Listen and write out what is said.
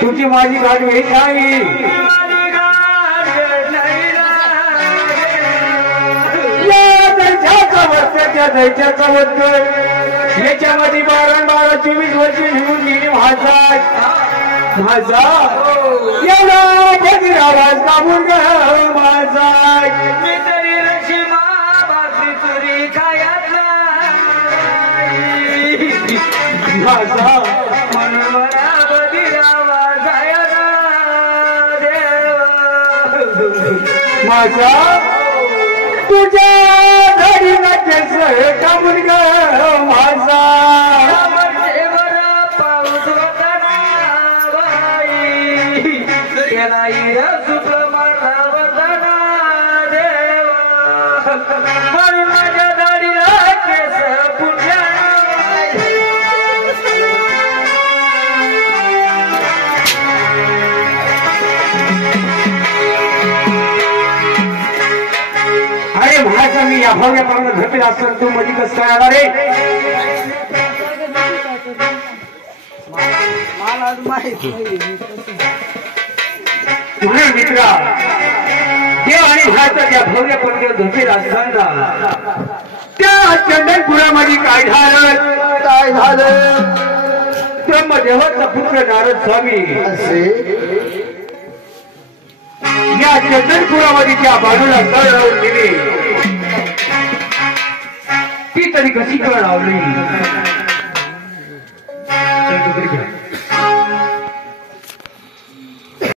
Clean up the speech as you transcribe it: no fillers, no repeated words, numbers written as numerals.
तुझी माझी गाठ वेच आहे दैत्याचा वध याच्यामध्ये 12-12-24 वर्ष निघून गेली माझा याला बधीर आवाज दाबून ग माझा मी तरी रशिमा भाकरी तुरी खायत माझा म्हणून मला बधीर आवाज आयला देव माझा तुझ्या घरी नकेस कामून ग माझा पाऊस होता ना बाई त्याला सुप्र मारला होता ना देव म्हणून माझ्या दाढीला केस पुढल्या अरे म्हणायचं मी या भव्य पाहून घटले असताना तू मध्ये कसं काय आला रे मला माहित म्हणून मित्रा देव आणि भाचा त्या भव्य पंडित झोपेल असताना त्या चंदनपुरामध्ये काय झालं ब्रह्मदेवाचा पुत्र नारद स्वामी या चंदनपुरामध्ये त्या बाजूला तळ लावून दिली ती तरी कशी कळ लावली